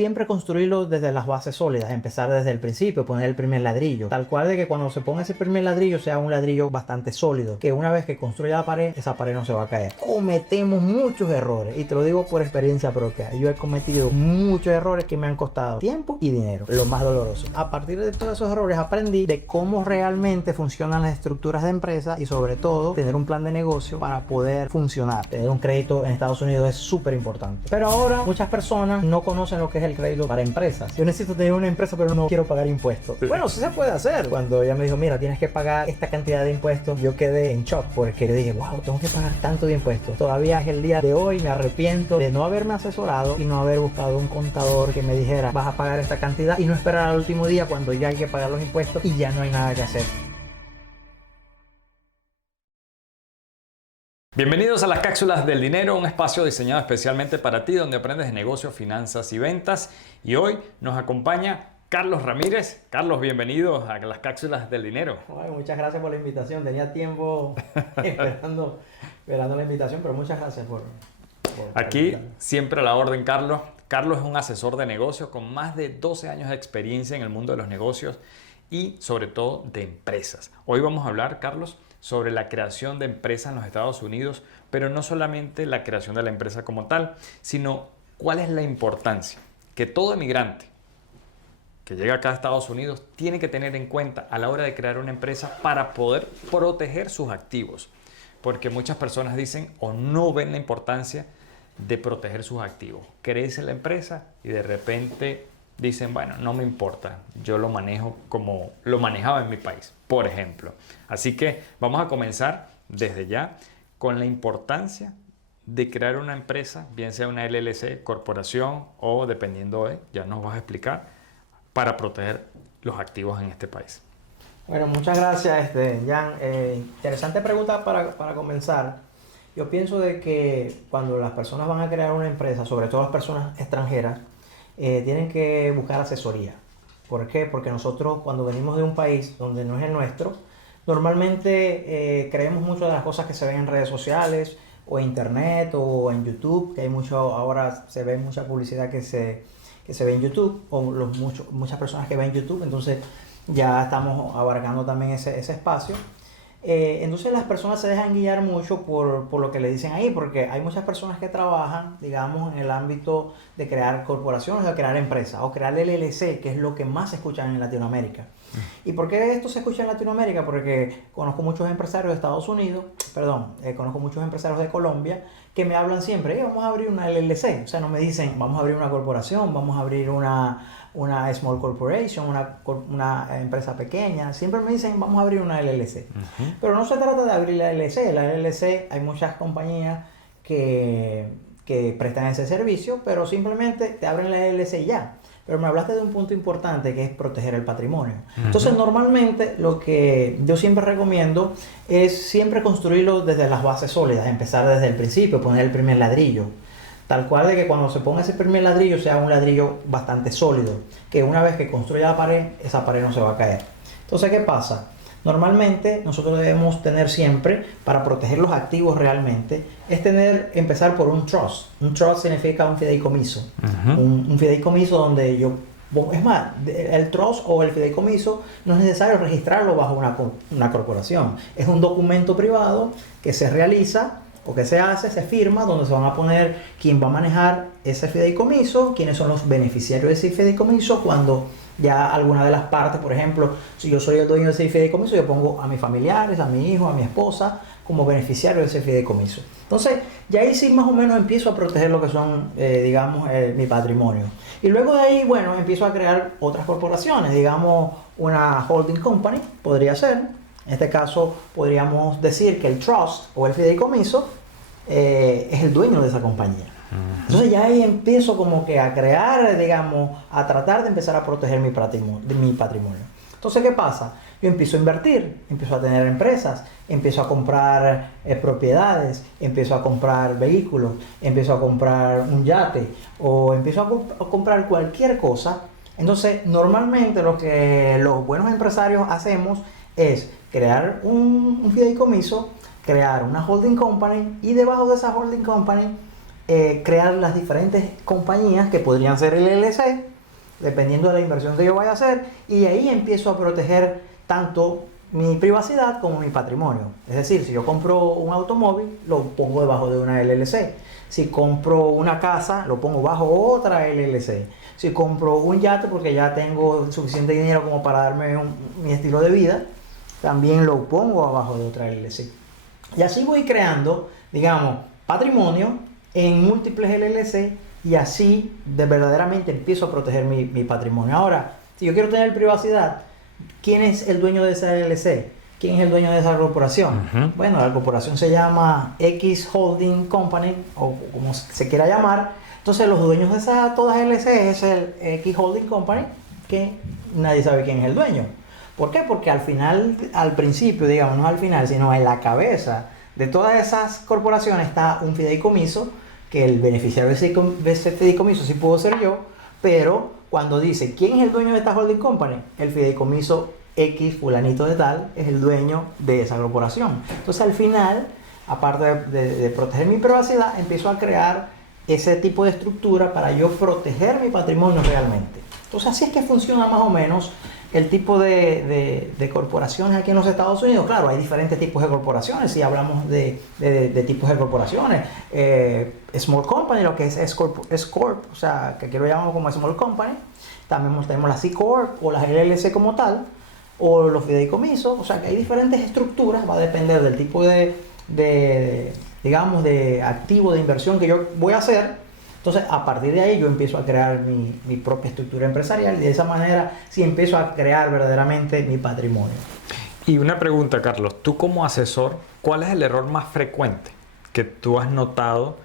siempre construirlo desde las bases sólidas, empezar desde el principio, poner el primer ladrillo, tal cual de que cuando se ponga ese primer ladrillo sea un ladrillo bastante sólido, que una vez que construya la pared, esa pared no se va a caer. Cometemos muchos errores y te lo digo por experiencia propia. Yo he cometido muchos errores que me han costado tiempo y dinero, lo más doloroso. A partir de todos esos errores aprendí de cómo realmente funcionan las estructuras de empresa y sobre todo tener un plan de negocio para poder funcionar. Tener un crédito en Estados Unidos es súper importante. Pero ahora muchas personas no conocen lo que es el crédito para empresas. Yo necesito tener una empresa pero no quiero pagar impuestos. Bueno, sí se puede hacer. Cuando ella me dijo, mira, tienes que pagar esta cantidad de impuestos, yo quedé en shock porque yo dije, wow, tengo que pagar tanto de impuestos. Todavía es el día de hoy, me arrepiento de no haberme asesorado y no haber buscado un contador que me dijera, vas a pagar esta cantidad y no esperar al último día cuando ya hay que pagar los impuestos y ya no hay nada que hacer. Bienvenidos a las Cápsulas del Dinero, un espacio diseñado especialmente para ti donde aprendes de negocios, finanzas y ventas. Y hoy nos acompaña Carlos Ramírez. Carlos, bienvenido a las Cápsulas del Dinero. Ay, muchas gracias por la invitación. Tenía tiempo esperando la invitación, pero muchas gracias por Aquí siempre a la orden, Carlos. Carlos es un asesor de negocios con más de 12 años de experiencia en el mundo de los negocios y sobre todo de empresas. Hoy vamos a hablar, Carlos, sobre la creación de empresas en los Estados Unidos, pero no solamente la creación de la empresa como tal, sino cuál es la importancia que todo emigrante que llega acá a Estados Unidos tiene que tener en cuenta a la hora de crear una empresa para poder proteger sus activos. Porque muchas personas dicen o no ven la importancia de proteger sus activos. Crece la empresa y de repente dicen, bueno, no me importa, yo lo manejo como lo manejaba en mi país, por ejemplo. Así que vamos a comenzar desde ya con la importancia de crear una empresa, bien sea una LLC, corporación o dependiendo de, ya nos vas a explicar, para proteger los activos en este país. Bueno, muchas gracias, Jan. Interesante pregunta para comenzar. Yo pienso de que cuando las personas van a crear una empresa, sobre todo las personas extranjeras, tienen que buscar asesoría. ¿Por qué? Porque nosotros cuando venimos de un país donde no es el nuestro, normalmente creemos mucho de las cosas que se ven en redes sociales o en internet o en YouTube, que hay mucho, ahora se ve mucha publicidad que se ve en YouTube, o muchas personas que ven YouTube, entonces ya estamos abarcando también ese espacio. Entonces las personas se dejan guiar mucho por lo que le dicen ahí, porque hay muchas personas que trabajan, digamos, en el ámbito de crear corporaciones, de crear empresas, o crear LLC, que es lo que más se escuchan en Latinoamérica. ¿Y por qué esto se escucha en Latinoamérica? Porque conozco muchos empresarios de Estados Unidos, conozco muchos empresarios de Colombia que me hablan siempre, vamos a abrir una LLC. O sea, no me dicen, vamos a abrir una corporación, vamos a abrir una small corporation, una empresa pequeña. Siempre me dicen, vamos a abrir una LLC. Pero no se trata de abrir la LLC. La LLC, hay muchas compañías que prestan ese servicio, pero simplemente te abren la LLC y ya. Pero me hablaste de un punto importante que es proteger el patrimonio. Entonces, normalmente lo que yo siempre recomiendo es siempre construirlo desde las bases sólidas, empezar desde el principio, poner el primer ladrillo. Tal cual de que cuando se ponga ese primer ladrillo sea un ladrillo bastante sólido, que una vez que construya la pared, esa pared no se va a caer. Entonces, ¿qué pasa? Normalmente nosotros debemos tener siempre, para proteger los activos realmente, es empezar por un trust. Un trust significa un fideicomiso. Un fideicomiso donde es más, el trust o el fideicomiso no es necesario registrarlo bajo una corporación. Es un documento privado que se realiza o que se hace, se firma, donde se van a poner quién va a manejar ese fideicomiso, quiénes son los beneficiarios de ese fideicomiso, cuando ya alguna de las partes, por ejemplo, si yo soy el dueño de ese fideicomiso, yo pongo a mis familiares, a mi hijo, a mi esposa, como beneficiario de ese fideicomiso. Entonces, ya ahí sí más o menos empiezo a proteger lo que son, mi patrimonio. Y luego de ahí, bueno, empiezo a crear otras corporaciones, digamos, una holding company, podría ser. En este caso, podríamos decir que el trust o el fideicomiso es el dueño de esa compañía. Entonces ya ahí empiezo como que a crear, digamos, a tratar de empezar a proteger mi patrimonio. Entonces, ¿qué pasa? Yo empiezo a invertir, empiezo a tener empresas, empiezo a comprar propiedades, empiezo a comprar vehículos, empiezo a comprar un yate o empiezo a comprar cualquier cosa. Entonces, normalmente lo que los buenos empresarios hacemos es crear un fideicomiso, crear una holding company y debajo de esa holding company crear las diferentes compañías que podrían ser el LLC, dependiendo de la inversión que yo vaya a hacer, y ahí empiezo a proteger tanto mi privacidad como mi patrimonio. Es decir, si yo compro un automóvil, lo pongo debajo de una LLC. Si compro una casa, lo pongo bajo otra LLC. Si compro un yate, porque ya tengo suficiente dinero como para darme mi estilo de vida, también lo pongo abajo de otra LLC. Y así voy creando, digamos, patrimonio en múltiples LLC, y así verdaderamente empiezo a proteger mi patrimonio. Ahora, si yo quiero tener privacidad, ¿quién es el dueño de esa LLC? ¿Quién es el dueño de esa corporación? Ujú. Bueno, la corporación se llama X Holding Company, o como se quiera llamar. Entonces, los dueños de todas LLC es el X Holding Company, que nadie sabe quién es el dueño. ¿Por qué? Porque al final, al principio, digamos, no al final, sino en la cabeza de todas esas corporaciones está un fideicomiso, que el beneficiario de ese fideicomiso sí puedo ser yo, pero cuando dice quién es el dueño de esta holding company, el fideicomiso X fulanito de tal es el dueño de esa corporación. Entonces al final, aparte de proteger mi privacidad, empiezo a crear ese tipo de estructura para yo proteger mi patrimonio realmente. Entonces así es que funciona más o menos el tipo de corporaciones aquí en los Estados Unidos. Claro, hay diferentes tipos de corporaciones. Si hablamos de tipos de corporaciones, Small Company, lo que es S-Corp, o sea, que aquí lo llamamos como Small Company. También tenemos la C-Corp o las LLC como tal, o los fideicomisos. O sea, que hay diferentes estructuras, va a depender del tipo digamos, de activo de inversión que yo voy a hacer. Entonces, a partir de ahí yo empiezo a crear mi propia estructura empresarial, y de esa manera sí empiezo a crear verdaderamente mi patrimonio. Y una pregunta, Carlos, tú como asesor, ¿cuál es el error más frecuente que tú has notado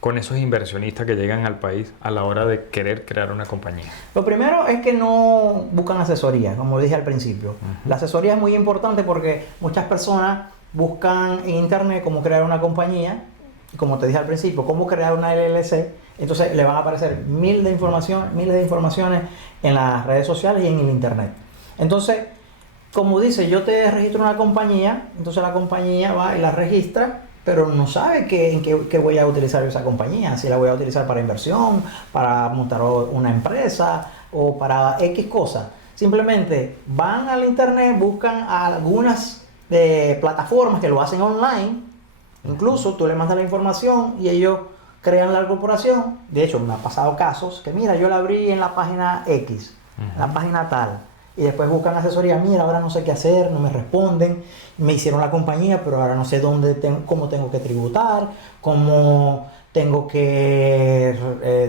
con esos inversionistas que llegan al país a la hora de querer crear una compañía? Lo primero es que no buscan asesoría, como dije al principio. La asesoría es muy importante porque muchas personas buscan en internet cómo crear una compañía, y como te dije al principio, cómo crear una LLC. Entonces le van a aparecer miles de informaciones en las redes sociales y en el internet. Entonces, como dice, yo te registro una compañía, entonces la compañía va y la registra, pero no sabe en qué voy a utilizar esa compañía. Si la voy a utilizar para inversión, para montar una empresa o para X cosas. Simplemente van al internet, buscan algunas plataformas que lo hacen online. Incluso tú le mandas la información y ellos crean la corporación. De hecho, me ha pasado casos que, mira, yo la abrí en la página X, en la página tal, y después buscan asesoría. Mira, ahora no sé qué hacer, no me responden, me hicieron la compañía, pero ahora no sé cómo tengo que tributar, cómo tengo que,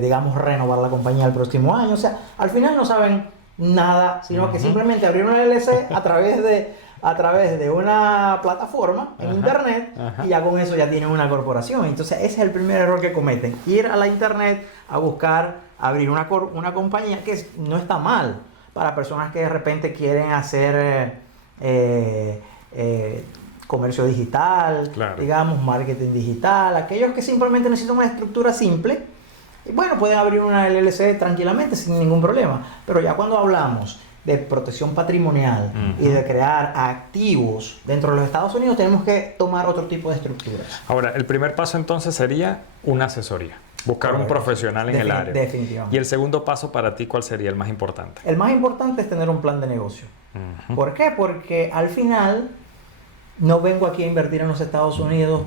digamos, renovar la compañía el próximo año. O sea, al final no saben nada, sino que simplemente abrieron una LLC a través de una plataforma en internet, y ya con eso ya tienen una corporación. Entonces ese es el primer error que cometen: ir a la internet a buscar abrir una compañía, que no está mal para personas que de repente quieren hacer comercio digital, Claro. digamos, marketing digital, aquellos que simplemente necesitan una estructura simple. Y bueno, pueden abrir una LLC tranquilamente sin ningún problema. Pero ya cuando hablamos de protección patrimonial y de crear activos dentro de los Estados Unidos, tenemos que tomar otro tipo de estructuras. Ahora, el primer paso entonces sería una asesoría, buscar un profesional en el área. Definitivamente. Y el segundo paso para ti, ¿cuál sería el más importante? El más importante es tener un plan de negocio. ¿Por qué? Porque al final no vengo aquí a invertir en los Estados Unidos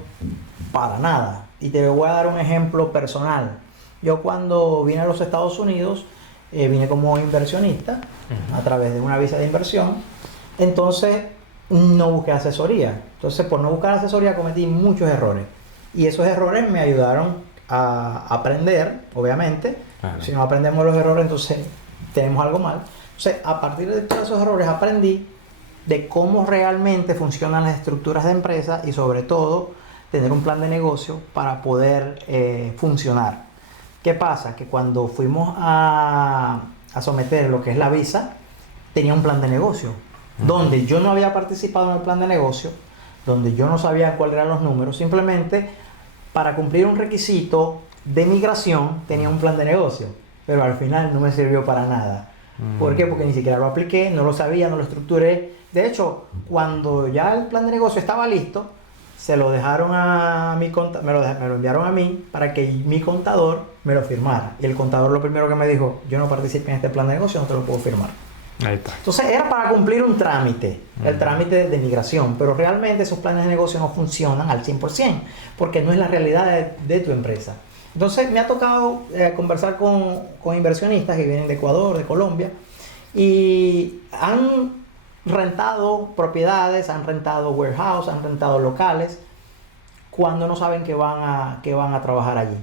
para nada. Y te voy a dar un ejemplo personal. Yo cuando vine a los Estados Unidos, vine como inversionista a través de una visa de inversión. Entonces no busqué asesoría. Entonces, por no buscar asesoría, cometí muchos errores. Y esos errores me ayudaron a aprender, obviamente. Claro. Si no aprendemos los errores, entonces tenemos algo mal. Entonces, a partir de todos esos errores, aprendí de cómo realmente funcionan las estructuras de empresa, y sobre todo tener un plan de negocio para poder funcionar. ¿Qué pasa? Que cuando fuimos a someter lo que es la visa, tenía un plan de negocio, donde yo no había participado en el plan de negocio, donde yo no sabía cuáles eran los números. Simplemente para cumplir un requisito de migración tenía un plan de negocio, pero al final no me sirvió para nada. ¿Por qué? Porque ni siquiera lo apliqué, no lo sabía, no lo estructuré. De hecho, cuando ya el plan de negocio estaba listo, se lo dejaron a me lo enviaron a mí para que mi contador me lo firmara. Y el contador lo primero que me dijo, yo no participé en este plan de negocio, no te lo puedo firmar. Ahí está. Entonces era para cumplir un trámite, el trámite de migración, pero realmente esos planes de negocio no funcionan al 100%, porque no es la realidad de tu empresa. Entonces me ha tocado conversar con inversionistas que vienen de Ecuador, de Colombia, y han rentado propiedades, han rentado warehouse, han rentado locales, cuando no saben que van a trabajar allí.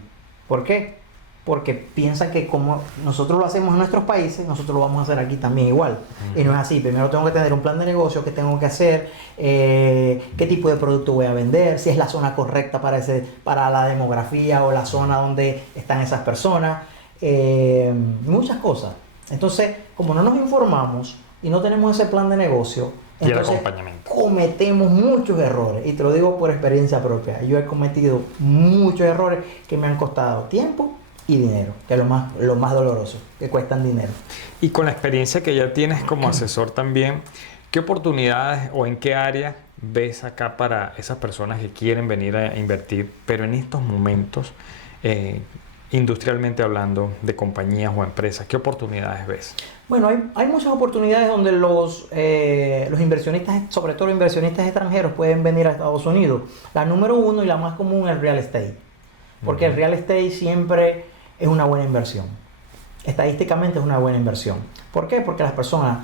¿Por qué? Porque piensan que como nosotros lo hacemos en nuestros países, nosotros lo vamos a hacer aquí también igual. Y no es así. Primero tengo que tener un plan de negocio, qué tengo que hacer, qué tipo de producto voy a vender, si es la zona correcta para la demografía o la zona donde están esas personas, muchas cosas. Entonces, como no nos informamos y no tenemos ese plan de negocio, Y el entonces acompañamiento. cometemos muchos errores. Y te lo digo por experiencia propia. Yo he cometido muchos errores que me han costado tiempo y dinero, que es lo más doloroso, que cuestan dinero. Y con la experiencia que ya tienes como asesor también, ¿qué oportunidades o en qué área ves acá para esas personas que quieren venir a invertir, pero en estos momentos, industrialmente hablando, de compañías o empresas, qué oportunidades ves? Bueno, hay muchas oportunidades donde los inversionistas, sobre todo los inversionistas extranjeros, pueden venir a Estados Unidos. La número uno y la más común es el real estate, porque el real estate siempre es una buena inversión. Estadísticamente es una buena inversión. ¿Por qué? Porque las personas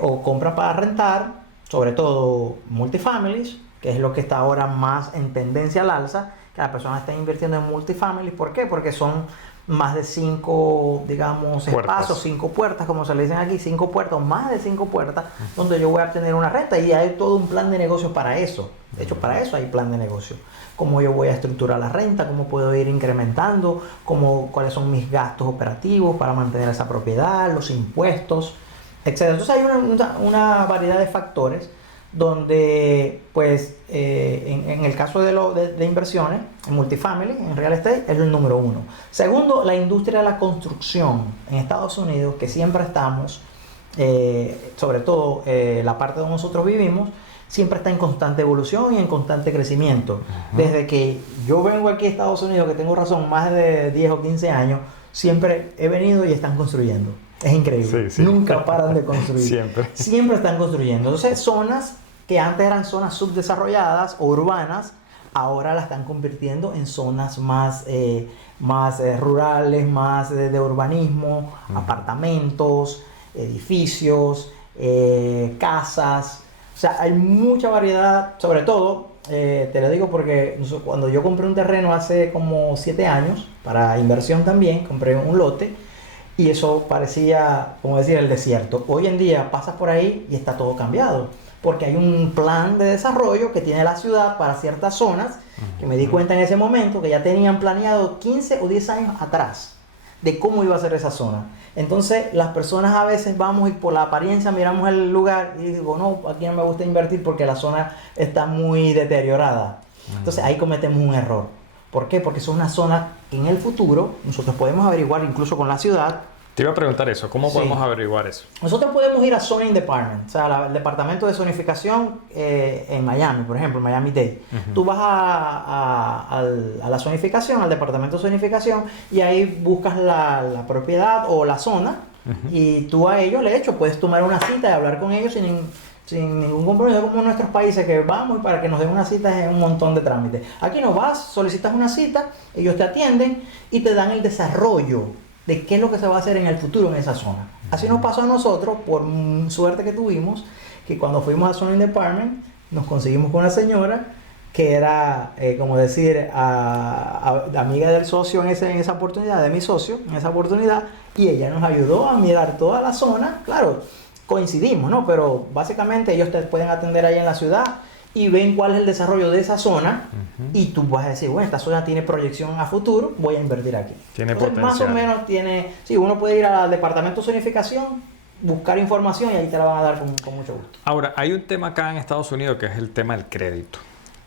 o compran para rentar, sobre todo multifamilies, que es lo que está ahora más en tendencia al alza, que las personas están invirtiendo en multifamilies. ¿Por qué? Porque son más de 5, digamos, espacios, 5 puertas, como se le dicen aquí, 5 puertas o más de 5 puertas, donde yo voy a obtener una renta, y hay todo un plan de negocio para eso. De hecho, para eso hay plan de negocio. Cómo yo voy a estructurar la renta, cómo puedo ir incrementando, cuáles son mis gastos operativos para mantener esa propiedad, los impuestos, etc. Entonces hay una variedad de factores donde, pues, en el caso de inversiones, en multifamily, en real estate, es el número uno. Segundo, la industria de la construcción en Estados Unidos, que siempre estamos, sobre todo la parte donde nosotros vivimos, siempre está en constante evolución y en constante crecimiento. Desde que yo vengo aquí a Estados Unidos, que tengo razón, más de 10 o 15 años, siempre he venido y están construyendo. Es increíble. Sí. Nunca paran de construir. Siempre Están construyendo. Entonces, zonas que antes eran zonas subdesarrolladas o urbanas, ahora las están convirtiendo en zonas más rurales, más de urbanismo, apartamentos, edificios, casas. O sea, hay mucha variedad, sobre todo, te lo digo porque cuando yo compré un terreno hace como 7 años, para inversión también, compré un lote, y eso parecía, como decir, el desierto. Hoy en día pasas por ahí y está todo cambiado, porque hay un plan de desarrollo que tiene la ciudad para ciertas zonas, que me di cuenta en ese momento que ya tenían planeado 15 o 10 años atrás de cómo iba a ser esa zona. Entonces las personas a veces vamos y por la apariencia miramos el lugar y digo, no, aquí no me gusta invertir porque la zona está muy deteriorada. Entonces ahí cometemos un error. ¿Por qué? Porque es una zona que en el futuro nosotros podemos averiguar incluso con la ciudad. Te iba a preguntar eso, ¿cómo podemos averiguar eso? Nosotros podemos ir a Zoning Department, o sea, el departamento de zonificación en Miami, por ejemplo, Miami-Dade. Tú vas a la zonificación, al departamento de zonificación, y ahí buscas la propiedad o la zona, y tú a ellos, de hecho, puedes tomar una cita y hablar con ellos sin ningún compromiso, como en nuestros países que vamos y para que nos den una cita es un montón de trámites. Aquí no vas, solicitas una cita, ellos te atienden y te dan el desarrollo de qué es lo que se va a hacer en el futuro en esa zona. Así nos pasó a nosotros, por suerte que tuvimos, que cuando fuimos a Zoning Department nos conseguimos con una señora que era, como decir, amiga del socio en esa oportunidad, de mi socio en esa oportunidad, y ella nos ayudó a mirar toda la zona. Claro, coincidimos, ¿no? Pero básicamente ellos te pueden atender ahí en la ciudad y ven cuál es el desarrollo de esa zona, y tú vas a decir, bueno, esta zona tiene proyección a futuro, voy a invertir aquí. Tiene Entonces, potencial. más o menos tiene, sí, uno puede ir al departamento de zonificación, buscar información y ahí te la van a dar con mucho gusto. Ahora, hay un tema acá en Estados Unidos que es el tema del crédito.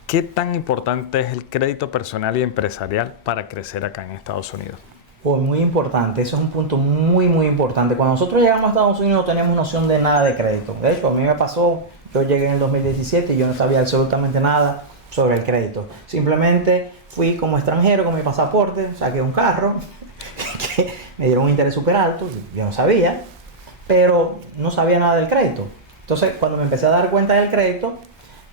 ¿Qué tan importante es el crédito personal y empresarial para crecer acá en Estados Unidos? Pues muy importante, eso es un punto muy importante. Cuando nosotros llegamos a Estados Unidos no tenemos noción de nada de crédito. De hecho, a mí me pasó, yo llegué en el 2017 y yo no sabía absolutamente nada sobre el crédito. Simplemente fui como extranjero con mi pasaporte, saqué un carro, que me dieron un interés súper alto, yo no sabía, pero no sabía nada del crédito. Entonces, cuando me empecé a dar cuenta del crédito,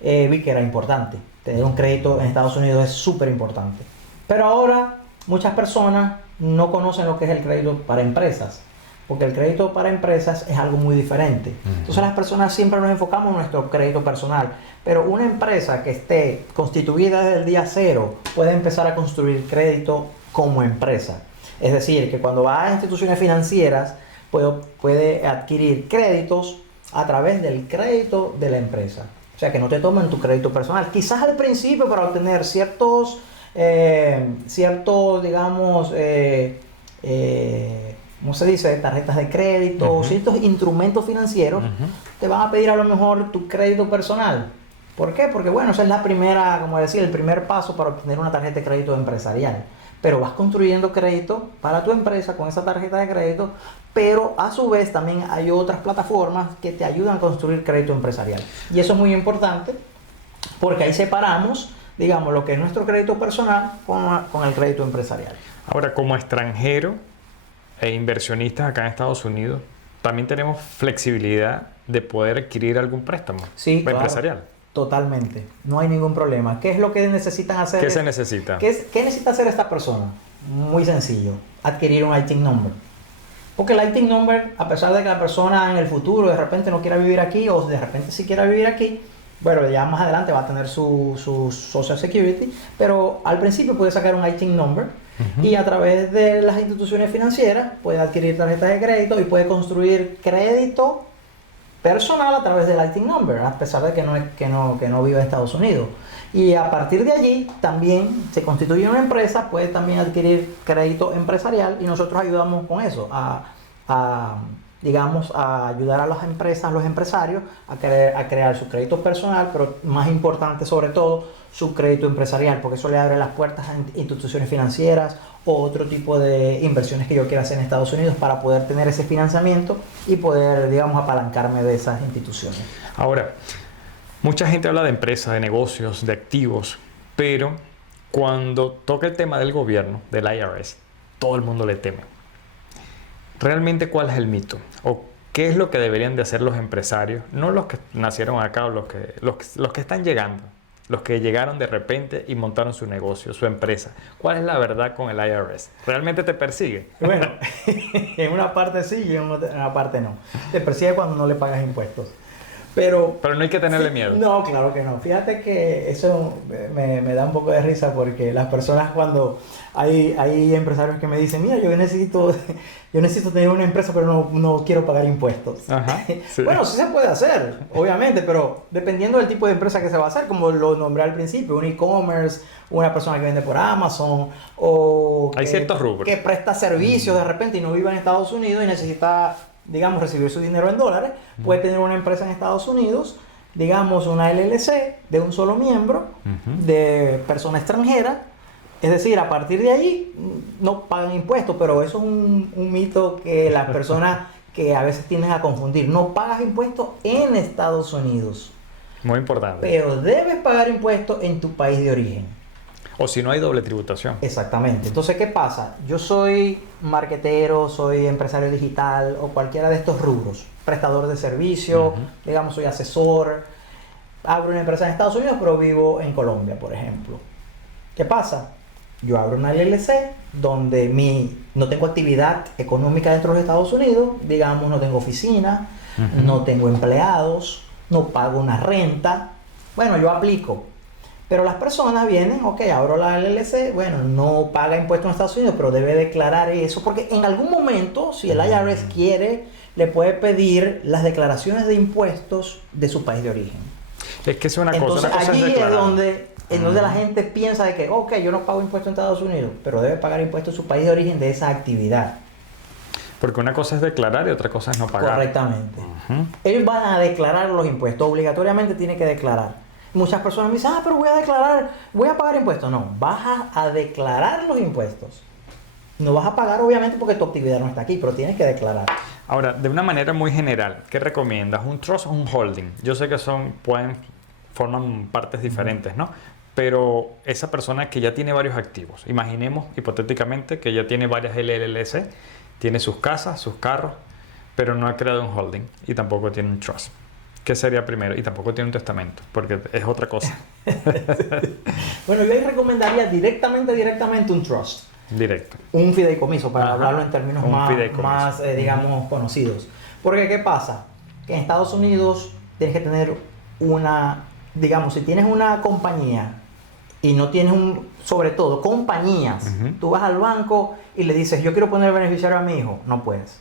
vi que era importante. Tener un crédito en Estados Unidos es súper importante. Pero ahora muchas personas no conocen lo que es el crédito para empresas, porque el crédito para empresas es algo muy diferente. Entonces las personas siempre nos enfocamos en nuestro crédito personal, pero una empresa que esté constituida desde el día cero puede empezar a construir crédito como empresa. Es decir, que cuando va a instituciones financieras puede adquirir créditos a través del crédito de la empresa. O sea, que no te tomen tu crédito personal. Quizás al principio para obtener ciertos digamos, ¿cómo se dice? Tarjetas de crédito, ciertos instrumentos financieros, te van a pedir a lo mejor tu crédito personal. ¿Por qué? Porque bueno, esa es la primera, como decía, el primer paso para obtener una tarjeta de crédito empresarial. Pero vas construyendo crédito para tu empresa con esa tarjeta de crédito, pero a su vez también hay otras plataformas que te ayudan a construir crédito empresarial. Y eso es muy importante porque ahí separamos, digamos, lo que es nuestro crédito personal con el crédito empresarial. Ahora, como extranjero e inversionistas acá en Estados Unidos, también tenemos flexibilidad de poder adquirir algún préstamo empresarial. Totalmente, no hay ningún problema. ¿Qué es lo que necesitan hacer? ¿Qué se necesita? ¿Qué necesita hacer esta persona? Muy sencillo, adquirir un ITIN number. Porque el ITIN number, a pesar de que la persona en el futuro de repente no quiera vivir aquí o de repente sí quiera vivir aquí, bueno, ya más adelante va a tener su Social Security, pero al principio puede sacar un ITIN number y a través de las instituciones financieras puede adquirir tarjetas de crédito y puede construir crédito personal a través del ITIN number, a pesar de que no vive en Estados Unidos. Y a partir de allí también se constituye una empresa, puede también adquirir crédito empresarial y nosotros ayudamos con eso, digamos, a ayudar a las empresas, a los empresarios a crear su crédito personal, pero más importante sobre todo su crédito empresarial, porque eso le abre las puertas a instituciones financieras o otro tipo de inversiones que yo quiera hacer en Estados Unidos para poder tener ese financiamiento y poder, digamos, apalancarme de esas instituciones. Ahora, mucha gente habla de empresas, de negocios, de activos, pero cuando toca el tema del gobierno, del IRS, todo el mundo le teme. ¿Realmente cuál es el mito? ¿O qué es lo que deberían de hacer los empresarios? No los que nacieron acá o los que están llegando. Los que llegaron de repente y montaron su negocio, su empresa. ¿Cuál es la verdad con el IRS? ¿Realmente te persigue? Bueno, en una parte sí y en una parte no. Te persigue cuando no le pagas impuestos. Pero no hay que tenerle miedo. No, claro que no. Fíjate que eso me da un poco de risa porque las personas cuando hay empresarios que me dicen, mira, yo necesito tener una empresa pero no quiero pagar impuestos. Ajá, sí. Bueno, sí se puede hacer, obviamente, pero dependiendo del tipo de empresa que se va a hacer, como lo nombré al principio, un e-commerce, una persona que vende por Amazon o hay ciertos rubros que presta servicios de repente y no vive en Estados Unidos y necesita, digamos, recibir su dinero en dólares, puede tener una empresa en Estados Unidos, digamos una LLC de un solo miembro, de persona extranjera, es decir, a partir de ahí no pagan impuestos, pero eso es un mito que las personas que a veces tienden a confundir. No pagas impuestos en Estados Unidos. Muy importante. Pero debes pagar impuestos en tu país de origen. O si no hay doble tributación. Exactamente. Entonces, ¿qué pasa? Yo soy marketero, soy empresario digital o cualquiera de estos rubros. Prestador de servicios, digamos, soy asesor. Abro una empresa en Estados Unidos, pero vivo en Colombia, por ejemplo. ¿Qué pasa? Yo abro una LLC donde no tengo actividad económica dentro de los Estados Unidos. Digamos, no tengo oficina, no tengo empleados, no pago una renta. Bueno, yo aplico. Pero las personas vienen, ok, abro la LLC, bueno, no paga impuestos en Estados Unidos, pero debe declarar eso, porque en algún momento, si el IRS quiere, le puede pedir las declaraciones de impuestos de su país de origen. Es que es una Entonces, cosa allí es donde la gente piensa de que, ok, yo no pago impuestos en Estados Unidos, pero debe pagar impuestos en su país de origen de esa actividad. Porque una cosa es declarar y otra cosa es no pagar. Correctamente. Ellos van a declarar los impuestos, obligatoriamente tiene que declarar. Muchas personas me dicen, pero voy a pagar impuestos. No, vas a declarar los impuestos. No vas a pagar obviamente porque tu actividad no está aquí, pero tienes que declarar. Ahora, de una manera muy general, ¿qué recomiendas? ¿Un trust o un holding? Yo sé que forman partes diferentes, ¿no? pero esa persona que ya tiene varios activos, imaginemos hipotéticamente que ya tiene varias LLC, tiene sus casas, sus carros, pero no ha creado un holding y tampoco tiene un trust. ¿Qué sería primero? Y tampoco tiene un testamento, porque es otra cosa. Bueno, yo ahí recomendaría directamente un trust. Directo. Un fideicomiso, para hablarlo en términos más digamos, conocidos. Porque, ¿qué pasa? Que en Estados Unidos tienes que tener digamos, si tienes una compañía y no tienes sobre todo, compañías, tú vas al banco y le dices, yo quiero poner beneficiario a mi hijo, no puedes.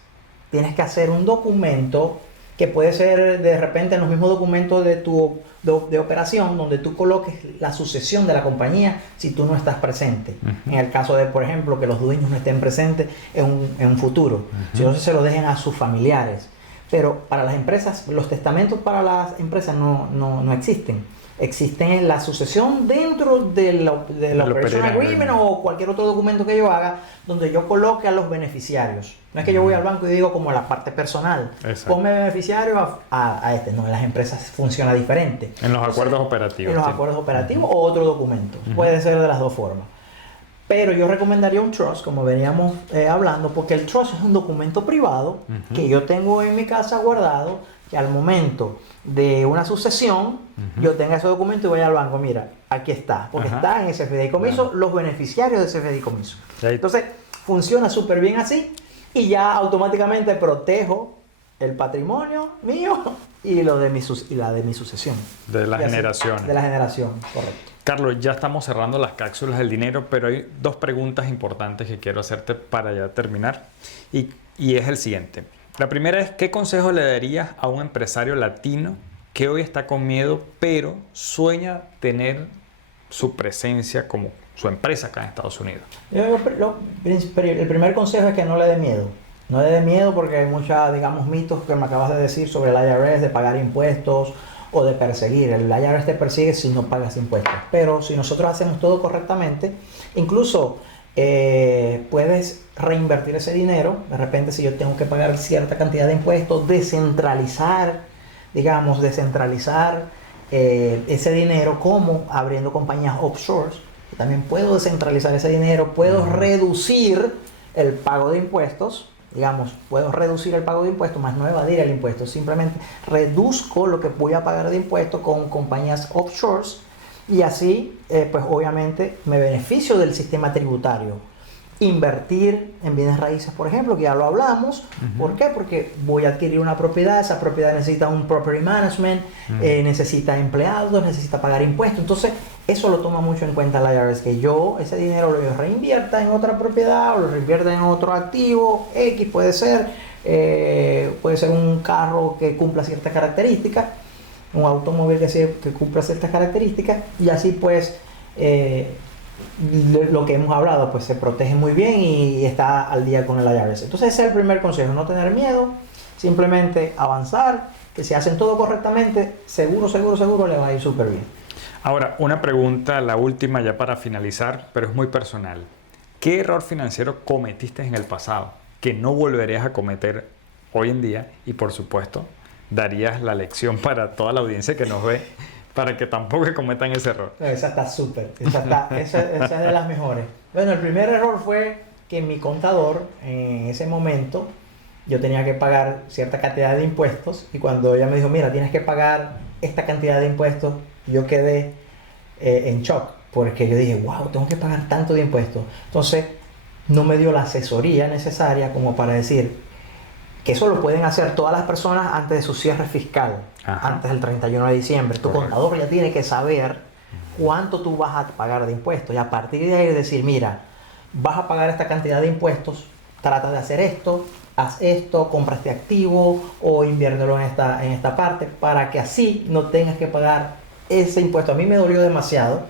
Tienes que hacer un documento que puede ser de repente en los mismos documentos de operación, donde tú coloques la sucesión de la compañía si tú no estás presente. En el caso de, por ejemplo, que los dueños no estén presentes en un futuro. Si no, se lo dejen a sus familiares. Pero para las empresas, los testamentos para las empresas no existen. Existen en la sucesión dentro de la Operation Agreement o cualquier otro documento que yo haga, donde yo coloque a los beneficiarios. No es que yo voy al banco y digo como la parte personal, ponme beneficiario a este. No, en las empresas funciona diferente. En los acuerdos operativos. En los acuerdos operativos o otro documento. Puede ser de las dos formas. Pero yo recomendaría un trust, como veníamos hablando, porque el trust es un documento privado que yo tengo en mi casa guardado, que al momento de una sucesión, yo tenga ese documento y voy al banco, mira, aquí está, porque está en ese fideicomiso, los beneficiarios de ese fideicomiso. Entonces, funciona súper bien así y ya automáticamente protejo el patrimonio mío y la de mi sucesión. De las generaciones. De la generación, correcto. Carlos, ya estamos cerrando las cápsulas del dinero, pero hay dos preguntas importantes que quiero hacerte para ya terminar. Y es el siguiente. La primera es, ¿qué consejo le darías a un empresario latino que hoy está con miedo, pero sueña tener su presencia como su empresa acá en Estados Unidos? El primer consejo es que no le dé miedo. No le dé miedo porque hay muchos, digamos, mitos que me acabas de decir sobre el IRS, de pagar impuestos o de perseguir. El IRS te persigue si no pagas impuestos. Pero si nosotros hacemos todo correctamente, incluso puedes reinvertir ese dinero. De repente, si yo tengo que pagar cierta cantidad de impuestos, descentralizar ese dinero, como abriendo compañías offshore. También puedo descentralizar ese dinero, puedo reducir el pago de impuestos. Puedo reducir el pago de impuestos, más no evadir el impuesto. Simplemente reduzco lo que voy a pagar de impuestos con compañías offshores y así, pues obviamente, me beneficio del sistema tributario. Invertir en bienes raíces, por ejemplo, que ya lo hablamos. ¿Por qué? Porque voy a adquirir una propiedad, esa propiedad necesita un property management, necesita empleados, necesita pagar impuestos. Entonces, eso lo toma mucho en cuenta la IRS, que yo ese dinero lo reinvierta en otra propiedad o lo reinvierta en otro activo, X puede ser un carro que cumpla ciertas características, un automóvil que cumpla ciertas características, y así pues lo que hemos hablado pues se protege muy bien y está al día con el IRS. Entonces ese es el primer consejo, no tener miedo, simplemente avanzar, que si hacen todo correctamente, seguro le va a ir súper bien. Ahora, una pregunta, la última ya para finalizar, pero es muy personal. ¿Qué error financiero cometiste en el pasado que no volverías a cometer hoy en día? Y por supuesto, darías la lección para toda la audiencia que nos ve para que tampoco cometan ese error. Esa está súper, esa es de las mejores. Bueno, el primer error fue que mi contador, en ese momento, yo tenía que pagar cierta cantidad de impuestos, y cuando ella me dijo, mira, tienes que pagar esta cantidad de impuestos, yo quedé en shock, porque yo dije, wow, tengo que pagar tanto de impuestos. Entonces, no me dio la asesoría necesaria como para decir que eso lo pueden hacer todas las personas antes de su cierre fiscal, antes del 31 de diciembre. Tu contador ya tiene que saber cuánto tú vas a pagar de impuestos, y a partir de ahí decir, mira, vas a pagar esta cantidad de impuestos, trata de hacer esto, haz esto, compra este activo o inviértelo en esta parte, para que así no tengas que pagar ese impuesto. A mí me dolió demasiado,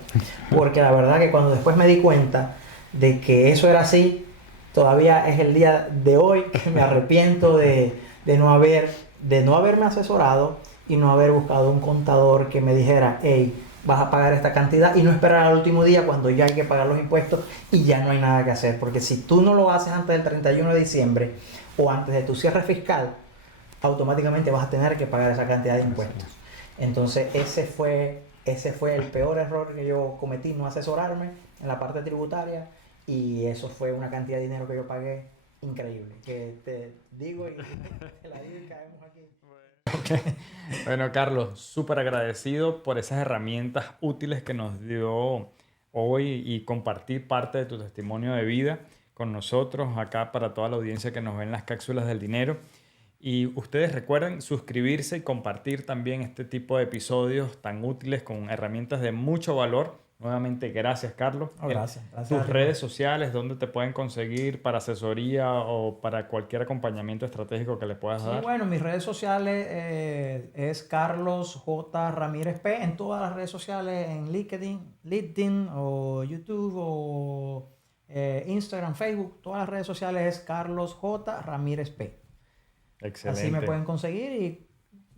porque la verdad que cuando después me di cuenta de que eso era así, todavía es el día de hoy que me arrepiento de no haberme asesorado y no haber buscado un contador que me dijera, hey, vas a pagar esta cantidad, y no esperar al último día cuando ya hay que pagar los impuestos y ya no hay nada que hacer. Porque si tú no lo haces antes del 31 de diciembre o antes de tu cierre fiscal, automáticamente vas a tener que pagar esa cantidad de impuestos. Entonces ese fue ese fue el peor error que yo cometí, no asesorarme en la parte tributaria, y eso fue una cantidad de dinero que yo pagué increíble, que te digo y te la digo y caemos aquí. Bueno, Carlos, súper agradecido por esas herramientas útiles que nos dio hoy y compartir parte de tu testimonio de vida con nosotros acá para toda la audiencia que nos ve en las cápsulas del dinero. Y ustedes recuerden suscribirse y compartir también este tipo de episodios tan útiles con herramientas de mucho valor. Nuevamente, gracias, Carlos. Gracias. Tus redes sociales, ¿dónde te pueden conseguir para asesoría o para cualquier acompañamiento estratégico que le puedas dar? Bueno, mis redes sociales es Carlos J. Ramírez P. En todas las redes sociales, en LinkedIn o YouTube o Instagram, Facebook, todas las redes sociales es Carlos J. Ramírez P. Excelente. Así me pueden conseguir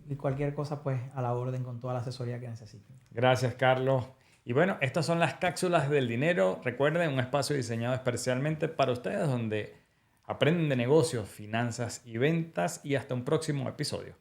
y cualquier cosa pues a la orden con toda la asesoría que necesiten. Gracias, Carlos. Y bueno, estas son las cápsulas del dinero. Recuerden, un espacio diseñado especialmente para ustedes donde aprenden de negocios, finanzas y ventas. Y hasta un próximo episodio.